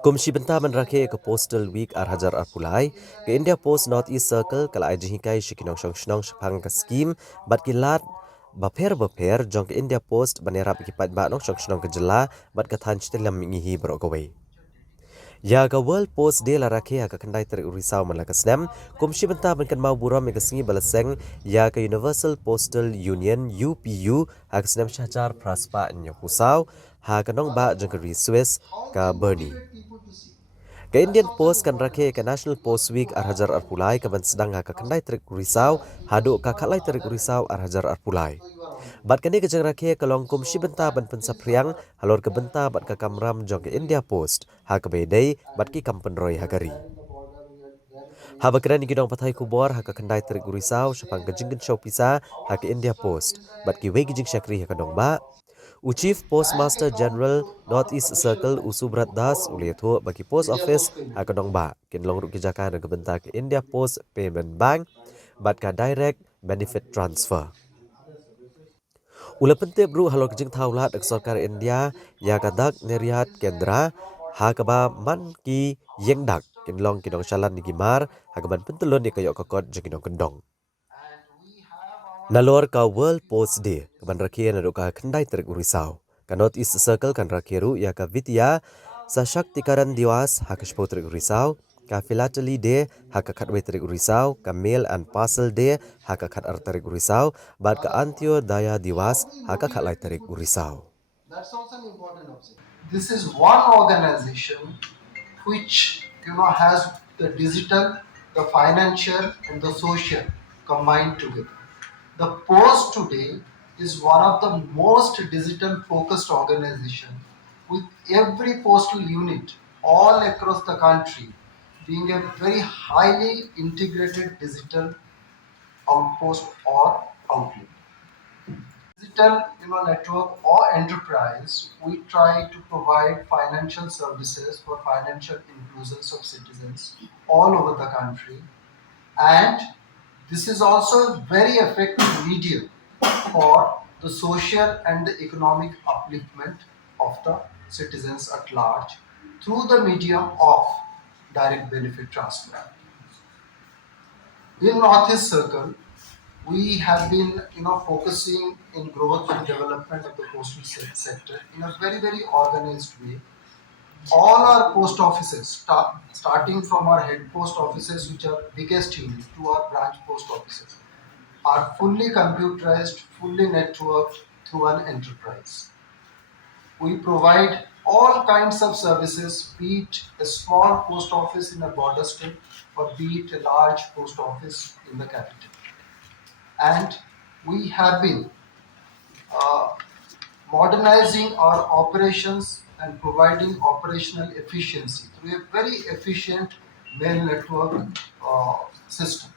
Komisi Bentaman Rakhe ke Postal Week Hajar Pulai ke India Post North East Circle kala jinghikai shikinong shnong shpang ke skhim bat kilat bapher jong ke India Post banerap ki paidbah nong shnong ke jela bat ke than chtilam ngihi brokawai. Ya ka World Post Day la rakhe ka kandai ter urisau man la ka snam Komisi Bentaman kan mau buram ke singi balaseng ya ka Universal Postal Union UPU ha ka snam syahjar praspa nyopusau ha ka nong ba jong ke Swiss ka Bernie. Ke Indian Post kan rakhe ke National Post Week Hajar Pulai ke ban sedang ka kandai terik risau haduk ka khalai terik risau Hajar Pulai. Bat kini ke jeng rakhe ke longkum si benta ban pensapriang halor ke benta bat ke kamram jong ke India Post ha ke bedai bat ki kampen roy hagari. Ha bakran ni gidong pathai kubor ha ke kandai terik risau syapang ke jinggen show pisa ha ke India Post bat ki wegi jing syakri ha ke dong ba Chief Postmaster General Northeast Circle Usubrat Das uliathu bagi Post Office hakadong ba kinlong rukijakan ng bentak India Post Payment Bank bat ka direct benefit transfer. Ula pentip bru halor kejing taulat ak sarkar India ya kadak neriat kendra hakaba man ki yengdak kinlong kinong shalan ni gimar hakaban pentulun ni kayok kokot jeng kendong. Nalor ka World Post Day, kaban rakia na ka kendai terik urisau. Ka North East Circle kan rakiru ya ka Vidya sa Shaktikaran Diwas haka shpo terik urisau, ka Philately Day haka katwe terik urisau, ka Mail and Parcel Day haka kat ar terik urisau, bad ka Antio Daya Diwas haka katlai terik urisau. That's also an important observation. This is one organization which has the digital, the financial, and the social combined together. The Post today is one of the most digital focused organization with every postal unit all across the country being a very highly integrated digital outpost or outlet. Digital network or enterprise, we try to provide financial services for financial inclusions of citizens all over the country, and this is also a very effective medium for the social and the economic upliftment of the citizens at large through the medium of direct benefit transfer. In Northeast Circle, we have been focusing in growth and development of the postal sector in a very organized way. All our post offices, starting from our head post offices, which are biggest unit, to our branch post offices, are fully computerized, fully networked through an enterprise. We provide all kinds of services, be it a small post office in a border state or be it a large post office in the capital. And we have been uh, modernizing our operations and providing operational efficiency through a very efficient mail network system.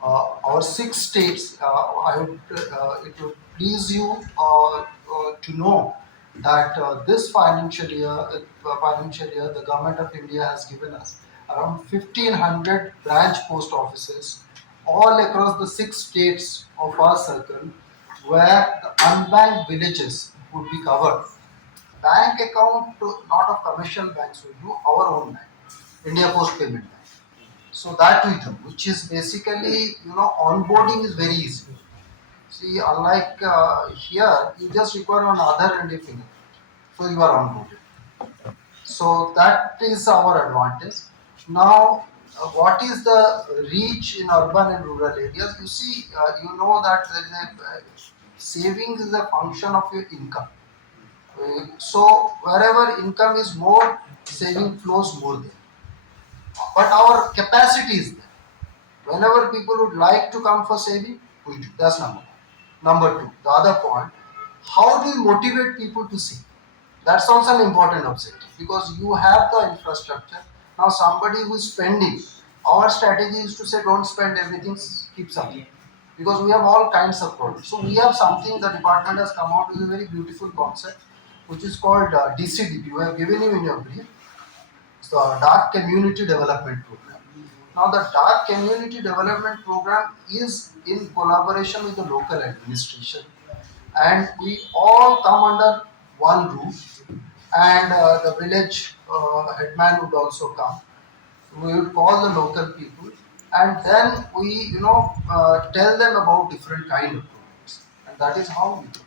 Our 6 states, it would please you to know that this financial year, the government of India has given us around 1,500 branch post offices all across the 6 states of our circle, where the unbanked villages would be covered. Bank account, not of commercial banks, we do our own bank, India Post Payment Bank. So that we do, which is basically, onboarding is very easy. See, unlike here, you just require an Aadhaar and a finger, so you are onboarded. So that is our advantage. Now, what is the reach in urban and rural areas? You see, you know that there is saving is a function of your income. So wherever income is more, saving flows more there. But our capacity is there. Whenever people would like to come for saving, we do. That's number one. Number two, the other point, how do you motivate people to save? That's also an important objective because you have the infrastructure. Now, somebody who is spending, our strategy is to say don't spend everything, keep something. Because we have all kinds of products. So, we have something the department has come out with a very beautiful concept which is called DCDP. We have given you in your brief. So, Dark Community Development Program. Now, the Dark Community Development Program is in collaboration with the local administration, and we all come under one roof. and the village headman would also come. We would call the local people, and then we tell them about different kind of programs, and that is how we do.